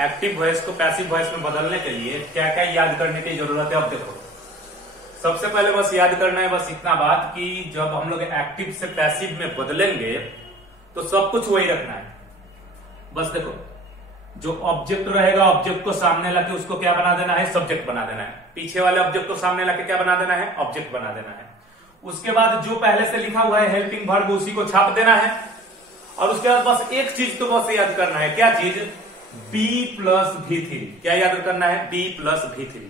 Active voice को passive voice में बदलने के लिए क्या क्या याद करने की जरूरत है। अब देखो, सबसे पहले बस याद करना है बस इतना बात कि जब हम लोग एक्टिव से पैसिव में बदलेंगे तो सब कुछ वही रखना है। बस देखो, जो ऑब्जेक्ट रहेगा ऑब्जेक्ट को सामने लाके उसको क्या बना देना है, सब्जेक्ट बना देना है। पीछे वाले ऑब्जेक्ट को सामने लाके क्या बना देना है, ऑब्जेक्ट बना देना है। उसके बाद जो पहले से लिखा हुआ है हेल्पिंग वर्ब उसी को छाप देना है। और उसके बाद बस एक चीज तो बस याद करना है, क्या चीज, B प्लस V3। क्या याद करना है, B प्लस V3।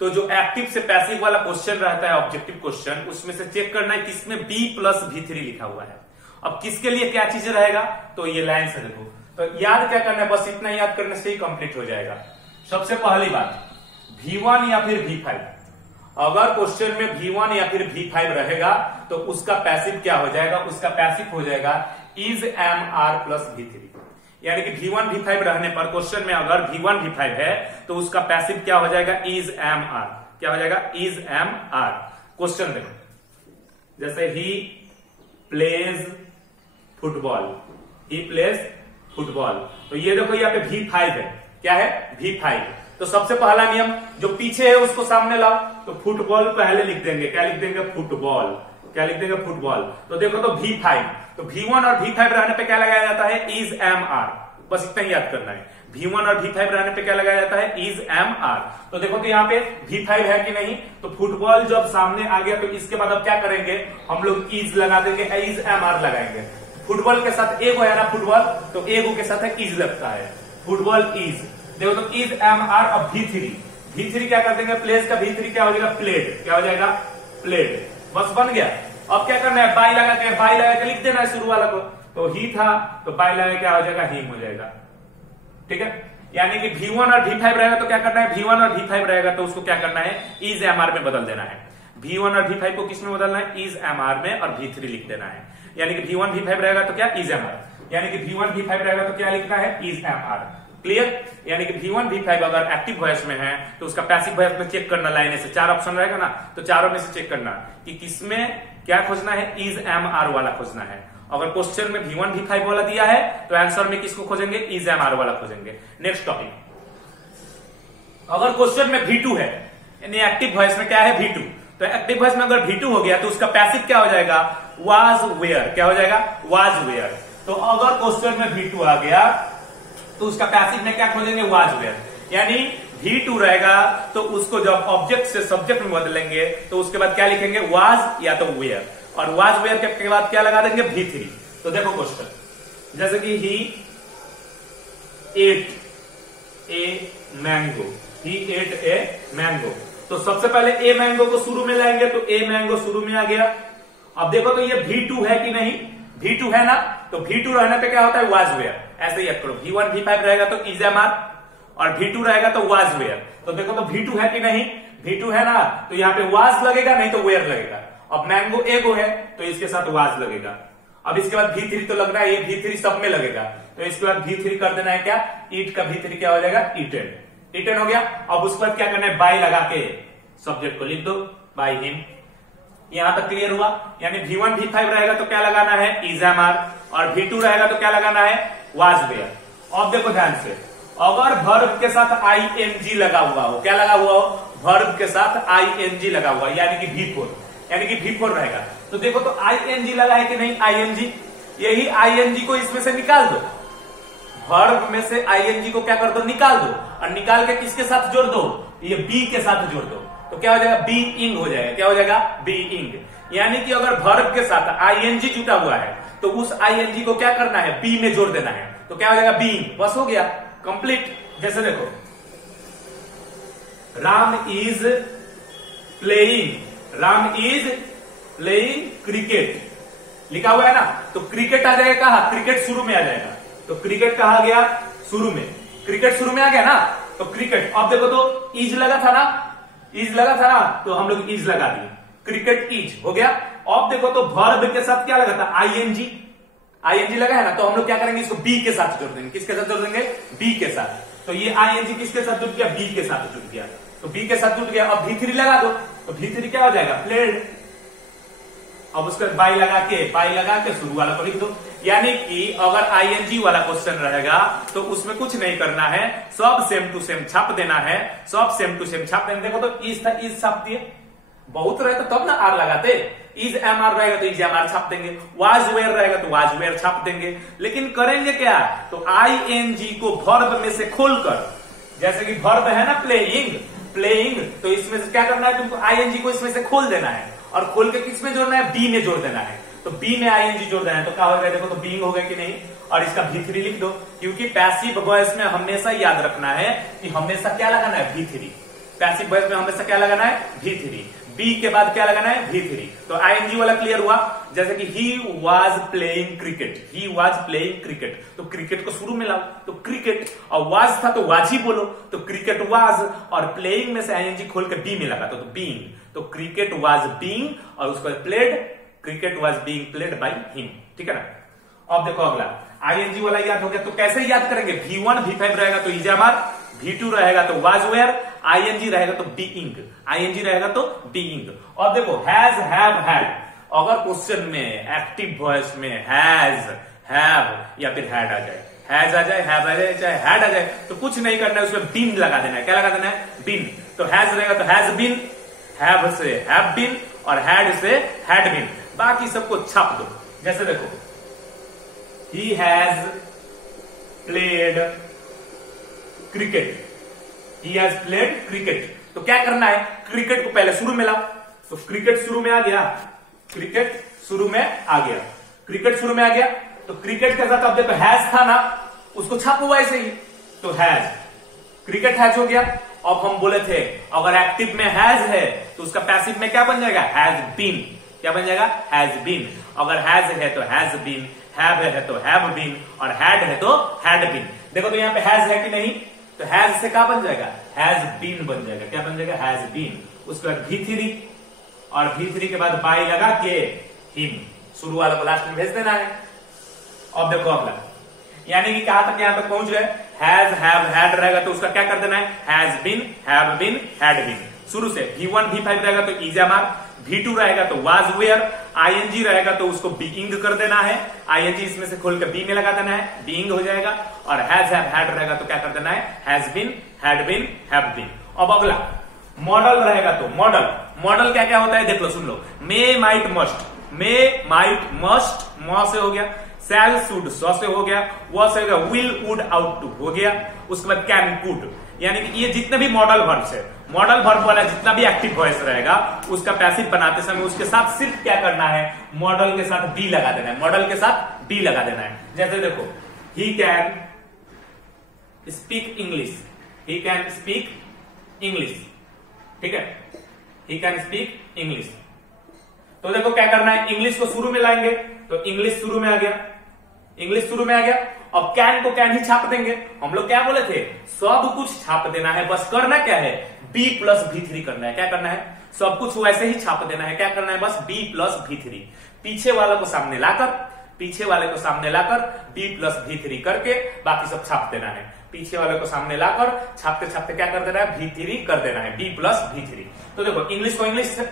तो जो एक्टिव से पैसिव वाला क्वेश्चन रहता है ऑब्जेक्टिव क्वेश्चन, उसमें से चेक करना है किसमें B प्लस V3 लिखा हुआ है। अब किसके लिए क्या चीज रहेगा, तो ये लाइन से देखो। तो याद क्या करना है, बस इतना याद करने से ही कंप्लीट हो जाएगा। सबसे पहली बात, V1 या फिर V5। अगर क्वेश्चन में V1 या फिर V5 रहेगा तो उसका पैसिव क्या हो जाएगा, उसका पैसिव हो जाएगा is M R plus V3। यानी कि V1 V5 रहने पर क्वेश्चन में अगर V1 V5 है तो उसका पैसिव क्या हो जाएगा, इज एम आर। क्या हो जाएगा, इज एम आर। क्वेश्चन देखो, जैसे he plays football, he plays football. तो ये देखो यहाँ पे V5 है, क्या है, V5। तो सबसे पहला नियम, जो पीछे है उसको सामने लाओ। तो फुटबॉल पहले लिख देंगे, क्या लिख देंगे, फुटबॉल। क्या लिख देंगे, फुटबॉल। तो देखो तो V5, तो V1 और V5 रहने पे क्या लगाया जाता है, इज एम आर। बस इतना ही याद करना है, V1 और V5 रहने पे क्या लगाया जाता है, इज एम आर। तो देखो तो यहाँ पे V5 है कि नहीं, तो फुटबॉल जब सामने आ गया तो इसके बाद अब क्या करेंगे, हम लोग इज लगा देंगे, इज एम आर लगाएंगे। फुटबॉल के साथ एगो है ना फुटबॉल, तो एगो के साथ है इज लगता है, फुटबॉल इज। देखो तो इज एम आर। अब V3 क्या कर देंगे, प्लेस का V3 क्या हो जाएगा, प्लेड। क्या हो जाएगा, प्लेड। बस बन गया। अब क्या करना है, बाई लगा के लिख देना है शुरू वाला को। तो ही था तो बाई लगा क्या हो जाएगा, हिम हो जाएगा। ठीक है, यानी कि V1 और V5 रहेगा तो क्या करना है, V1 और V5 रहेगा तो उसको क्या करना है, इज एम आर में बदल देना है। V1 और V5 को किस में बदलना है, इज एम आर में, और V3 लिख देना है। यानी कि V1 V5 रहेगा तो क्या, इज एम आर। यानी कि V1 V5 रहेगा तो क्या लिखना है, इज एम आर। क्लियर। यानी कि V1 V5 अगर एक्टिव वॉइस में है तो उसका पैसिव वॉइस में चेक करना, लाइन से 4 ऑप्शन रहेगा ना, तो चारों में से चेक करना कि किसमें क्या खोजना है, इज एम आर वाला खोजना है। अगर क्वेश्चन में V1 V5 वाला दिया है तो आंसर में किसको खोजेंगे, इज एम आर वाला खोजेंगे। नेक्स्ट टॉपिक, अगर क्वेश्चन में V2 है, यानी एक्टिव वॉइस में क्या है, V2। तो एक्टिव वॉइस में अगर V2 हो गया तो उसका पैसिव क्या हो जाएगा, वाज वेयर। क्या हो जाएगा, वाज वेयर। तो अगर क्वेश्चन में V2 आ गया तो उसका पैसिव में क्या खोजेंगे, वाज वेयर। यानी V2 रहेगा तो उसको जब ऑब्जेक्ट से सब्जेक्ट में बदलेंगे तो उसके बाद क्या लिखेंगे, वाज या तो वेयर। और वाज वेयर के बाद क्या लगा देंगे, V3। तो देखो क्वेश्चन, जैसे कि he ate a mango, he ate a mango. तो सबसे पहले ए मैंगो को शुरू में लाएंगे तो ए मैंगो शुरू में आ गया। अब देखो तो ये V2 है कि नहीं, V2 है ना, तो V2 रहने पे क्या होता है, वाज वेयर। ऐसे याद करो, V1 V5 रहेगा तो इज एम आर, और V2 रहेगा तो वाज वेयर। तो देखो तो V2 है कि नहीं, V2 है ना, तो यहाँ पे वाज लगेगा, नहीं तो वेयर लगेगा। अब मैंगो एगो है तो इसके साथ वाज लगेगा। अब इसके बाद V3 तो लग रहा है, ये V3 सब में लगेगा, तो इसके बाद V3 कर देना है क्या, ईट का V3 क्या हो जाएगा, ईटेन। ईटेन हो गया। अब उसके बाद क्या करना है, बाय लगा के सब्जेक्ट को लिख दो, बाय हिम। यहां तक क्लियर हुआ। यानी V1 V5 रहेगा तो क्या लगाना है, इज एम आर, और V2 रहेगा तो क्या लगाना है, वाज वेयर। अब देखो ध्यान से, अगर वर्ब के साथ ing लगा हुआ हो, क्या लगा हुआ हो, वर्ब के साथ ing लगा हुआ, यानी कि V4, यानी कि V4 रहेगा। तो देखो तो ing लगा है कि नहीं, ing। यही ing को इसमें से निकाल दो, वर्ब में से ing को क्या कर दो, निकाल दो, और निकाल के किसके साथ जोड़ दो, ये बी के साथ जोड़ दो। तो क्या हो जाएगा, बीइंग हो जाएगा। क्या हो जाएगा, बीइंग। यानी कि अगर वर्ब के साथ ing जुटा हुआ है तो उस ing को क्या करना है, बी में जोड़ देना है। तो क्या हो जाएगा, बीइंग। बस हो गया, कंप्लीट। जैसे देखो, राम इज प्लेइंग क्रिकेट लिखा हुआ है ना, तो क्रिकेट आ जाएगा कहा, क्रिकेट शुरू में आ जाएगा। तो क्रिकेट कहा गया शुरू में, क्रिकेट शुरू में आ गया ना, तो क्रिकेट। अब देखो तो इज लगा था ना, इज लगा था ना, तो हम लोग इज लगा दिए, क्रिकेट इज हो गया। अब देखो तो वर्ब के साथ क्या लगा था, आईएनजी लगा है ना, तो हम लोग क्या करेंगे, इसको बी के साथ जोड़ देंगे। किसके साथ जोड़ देंगे, बी के साथ। तो ये आईएनजी किसके साथ जुड़ गया, बी के साथ जुड़ गया। तो बी के साथ जुड़ गया। अब V3 लगा दो, तो V3 क्या हो जाएगा, प्लेड। अब उसके बाई लगा के शुरू वाला को लिख दो। यानी कि अगर आईएनजी वाला क्वेश्चन रहेगा तो उसमें कुछ नहीं करना है, सब सेम टू सेम छाप देना है, सब सेम टू सेम छाप देना। देखो तो इज था, इज छाप दिए, बहुत रहे तो तब ना आर लगाते, इज एम आर रहेगा तो इज एम आर छाप देंगे, वाज वेयर रहेगा तो वाज वेयर छाप देंगे। लेकिन करेंगे क्या, तो आईएनजी को वर्ब में से खोलकर, जैसे कि वर्ब है ना प्लेइंग, तो इसमें से क्या करना है, तुमको आईएनजी को इसमें से खोल देना है और खोल के किस में जोड़ना है, बी में जोड़ देना है। तो बी में आईएनजी जोड़ देना है तो क्या होगा, देखो तो बीइंग होगा कि नहीं, और इसका V3 लिख दो, क्योंकि पैसिव वॉइस में हमेशा याद रखना है कि हमेशा क्या लगाना है, V3। पैसिव वॉइस में हमेशा क्या लगाना है, V3। बी के बाद क्या लगाना है, V3। तो आईएनजी वाला क्लियर हुआ। जैसे कि ही वाज प्लेइंग क्रिकेट, तो क्रिकेट को शुरू में लाओ तो क्रिकेट, और वाज था तो वाज ही बोलो, तो क्रिकेट वाज, और प्लेइंग में से आईएनजी खोल के बी में लगा तो बीइंग, तो क्रिकेट वाज बीइंग, और उसको cricket was being played by him. ठीक है ना। अब देखो अगला आईएनजी वाला याद हो गया, तो कैसे याद करेंगे, V1 V5 रहेगा तो इज एम आर, V2 रहेगा तो वाज वेयर, आईएनजी रहेगा तो बीइंग। और देखो हैज हैव हैड, अगर क्वेश्चन में एक्टिव वॉइस में हैज हैव या फिर हैड आ जाए, हैज आ जाए, हैव आ जाए, चाहे हैड आ जाए, तो कुछ नहीं करना है, उसमें बीन लगा देना है। क्या लगा देना है, बीन। तो हैज रहेगा तो हैज बीन, हैव से हैव बीन, और हैड से हैड बीन। बाकी सबको छाप दो। जैसे देखो he has played cricket, तो क्या करना है, क्रिकेट को पहले शुरू में लाओ, तो क्रिकेट शुरू में आ गया, तो क्रिकेट के साथ अब देखो हैज था ना, उसको छापो ऐसे ही, तो हैज, क्रिकेट हैज हो गया। अब हम बोले थे अगर एक्टिव में हैज है तो उसका पैसिव में क्या बन जाएगा, हैज बीन। क्या बन जाएगा, हैज बीन। अगर हैज है तो हैज बीन, हैव है तो हैव बीन, और हैड है तो हैड बीन। देखो तो यहाँ पे हैज है कि नहीं, तो हैज से क्या बन जाएगा, हैज बीन बन जाएगा। क्या बन जाएगा, हैज बीन। उसके बाद V3, और V3 के बाद बाई लगा के हिम, शुरू वाला को लास्ट में भेज देना है। अब देखो अगला, यानी कि कहां तक यहां तक पहुंच गए, हैज हैव हैड रहेगा तो उसका क्या कर देना है, has been, have been, had been. शुरू से V1 V5 रहेगा तो इज एम आर, V2 रहेगा तो वाज वेयर, आईएनजी रहेगा तो उसको बीइंग कर देना है, आईएनजी इसमें से खोल के बी में लगा देना है, बीइंग हो जाएगा। और हैज हैव हैड रहेगा तो क्या कर देना है, has been, had been, have been. अब अगला मॉडल रहेगा तो मॉडल क्या क्या होता है देख लो, सुन लो। मे माइट मस्ट, म से हो गया, शैल शुड सौ से हो गया, वो से हो गया, विल वुड आउट टू हो गया। उसके बाद कैन कुड, यानी कि ये जितने भी मॉडल वर्ब्स है, मॉडल वर्ब वाला जितना भी एक्टिव वॉइस रहेगा उसका पैसिव बनाते समय उसके साथ सिर्फ क्या करना है, मॉडल के साथ बी लगा देना है, जैसे देखो ही कैन स्पीक इंग्लिश, ठीक है, ही कैन स्पीक इंग्लिश। तो देखो क्या करना है, इंग्लिश को शुरू में लाएंगे तो इंग्लिश शुरू में आ गया। अब कैन को कैन ही छाप देंगे। हम लोग क्या बोले थे, सब कुछ छाप देना है, बस करना क्या है, B प्लस V3 करना है। क्या करना है, सब कुछ वैसे ही छाप देना है। क्या करना है, बस B प्लस V3, पीछे वाले को सामने लाकर B प्लस V3 करके बाकी सब छाप देना है। पीछे वाले को सामने लाकर छापते क्या कर देना है, V3 कर देना है, B प्लस V3। तो देखो इंग्लिश को इंग्लिश से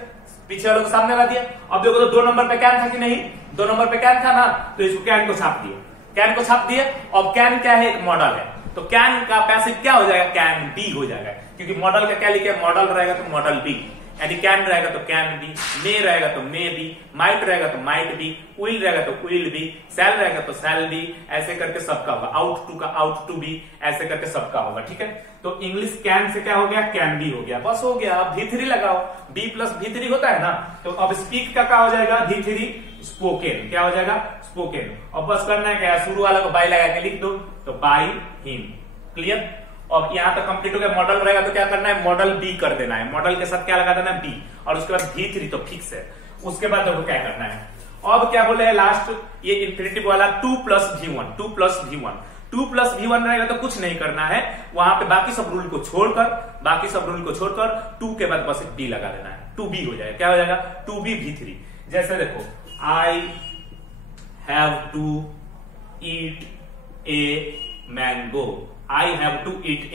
पीछे वाले को सामने ला दिया। अब देखो तो 2 नंबर पे कैन था कि नहीं, 2 नंबर पे कैन था ना, तो इसको कैन को छाप दिए। अब कैन क्या है, एक मॉडल है, तो कैन का पैसिव क्या हो जाएगा, कैन बी हो जाएगा, क्योंकि मॉडल का क्या लिखे, मॉडल रहेगा तो मॉडल बी, यानी कैन रहेगा तो कैन बी, मे रहेगा तो मे बी, माइट रहेगा तो माइट बी, विल रहेगा तो विल बी, शैल रहेगा तो शैल बी, ऐसे करके सबका होगा, आउट टू का आउट टू बी, ऐसे करके सबका होगा। ठीक है, तो इंग्लिश कैन से क्या हो गया, कैन बी हो गया, बस हो गया। अब V3 लगाओ, B प्लस V3 होता है ना, तो अब स्पीक का क्या हो जाएगा, V3 स्पोकन, क्या हो जाएगा, स्पोकन। अब बस करना है क्या, शुरू वाला को बाय लगा के लिख दो, तो बाय हिम। क्लियर। अब यहां तक कंप्लीट हो गया। मॉडल रहेगा तो क्या करना है, मॉडल बी कर देना है, मॉडल के साथ क्या लगा देना है, बी, और उसके बाद V3 तो फिक्स है। उसके बाद देखो क्या करना है, अब क्या बोले लास्ट, ये इंफिनिटिव वाला 2 प्लस V1 रहेगा तो कुछ नहीं करना है, वहां पे बाकी सब रूल को छोड़कर 2 के बाद बस बी लगा देना है, 2B हो जाएगा। क्या हो जाएगा, 2B V3। जैसे देखो I have to eat a mango, I have to eat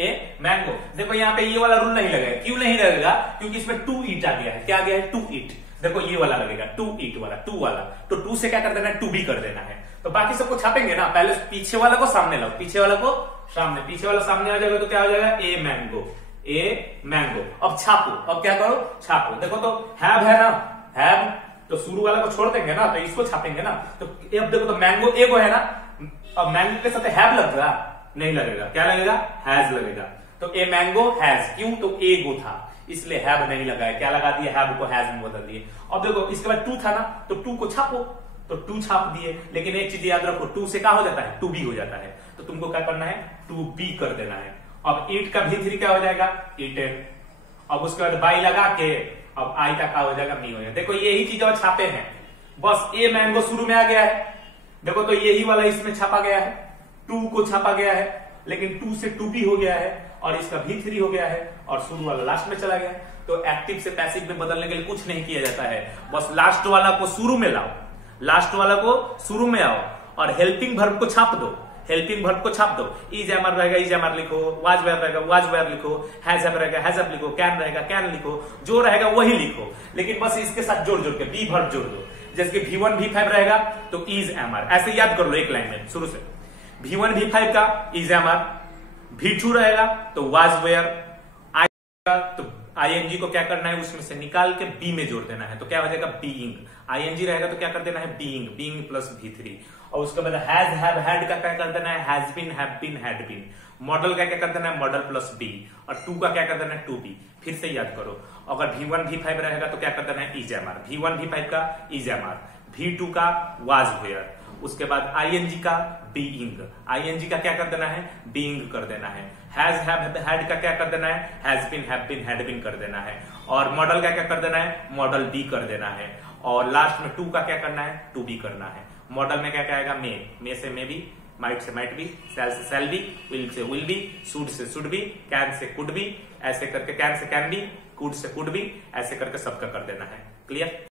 a mango. देखो यहाँ पे ये वाला रूल नहीं लगेगा। क्यों नहीं लगेगा, क्योंकि इसमें 2 ईट आ गया है। क्या आ गया है, 2 ईट। देखो ये वाला लगेगा टू ईट वाला, टू वाला, तो टू से क्या कर देना है, टू बी कर देना है। तो बाकी सबको छापेंगे ना, पहले पीछे वाला को सामने लाओ, पीछे वाला को सामने, पीछे वाला सामने आ जाएगा तो क्या हो जाएगा, ए मैंगो, ए मैंगो। अब छापो, अब क्या करो, छापो। देखो तो हैव है ना, हैव, तो शुरू वाला को छोड़ देंगे ना, तो इसको छापेंगे ना। तो अब देखो तो मैंगो एगो है ना, अब मैंगो के साथ हैव लगेगा, नहीं लगेगा, क्या लगेगा, हैज लगेगा। तो ए मैंगो हैज, क्यों, तो एगो था इसलिए हैव नहीं लगा है, क्या लगा दिया, हैव को हैज में बदल दिए। अब देखो इसके बाद टू था ना, तो टू को छापो, तो टू छाप दिए। लेकिन एक चीज याद रखो, टू से क्या हो जाता है, टू बी हो जाता है, तो तुमको क्या करना है, टू बी कर देना है। अब ईट का भी थ्री क्या हो जाएगा, ईटेन। अब उसके बाद बाई लगा के अब आई का क्या हो जाएगा, मी हो जाएगा। देखो यही चीज और छापे हैं, बस ए मैंगो शुरू में आ गया है, देखो तो यही वाला इसमें छापा गया है, टू को छापा गया है, लेकिन टू से टू बी हो गया है और इसका भी थ्री हो गया है और शुरू वाला लास्ट में चला गया है। तो एक्टिव से पैसिव में बदलने के लिए कुछ नहीं किया जाता है, बस लास्ट वाला को शुरू में लाओ, लास्ट वाला को शुरू में आओ और हेल्पिंग वर्ब को छाप दो, हेल्पिंग वर्ब को छाप दो। इज एमर रहेगा, इज एमर लिखो, वाज वेयर रहेगा, वाज वेयर लिखो, हैज हैव रहेगा, हैज हैव लिखो, कैन रहेगा, कैन लिखो, जो रहेगा वही लिखो, लेकिन बस इसके साथ जोड़ जोड़ के बी वर्ब जोड़ दो। जैसे कि V1 V5 रहेगा तो इज एमर, ऐसे याद कर लो एक लाइन में शुरू से। V1 V5 का इज एमर, V2 रहेगा तो वाज वेयर, आई तो आईएनजी को क्या करना है, उसमें से निकाल के बी में जोड़ देना है, तो क्या हो जाएगा, बीइंग। आईएनजी रहेगा तो क्या कर देना है, बीइंग, बीइंग प्लस V3। और उसके बाद हैज हैव हैड का क्या कर देना है, has been, have been, had been. Model का क्या कर देना है, मॉडल प्लस बी। और टू का क्या कर देना है, टू बी। फिर से याद करो, अगर V1 V5 रहेगा तो क्या कर देना है, इज एमर। V1 V5 का इज एमर, V2 का वाज वेयर, उसके बाद आईएनजी का बीइंग, आईएनजी का क्या कर देना है, बीइंग कर देना है। हैज हैव हैड का क्या कर देना है, has been, have been, had been कर देना है। और मॉडल का क्या कर देना है, मॉडल बी कर देना है। और लास्ट में टू का क्या करना है, टू बी करना है। मॉडल में क्या कहेगा, मे से मे बी, माइट से माइट बी, सेल से सेल बी, विल से विल बी, शुड से शुड बी, कैन से कुड बी, ऐसे करके कैन से कैन बी, कुड से कुड बी, ऐसे करके सबका कर देना है। क्लियर।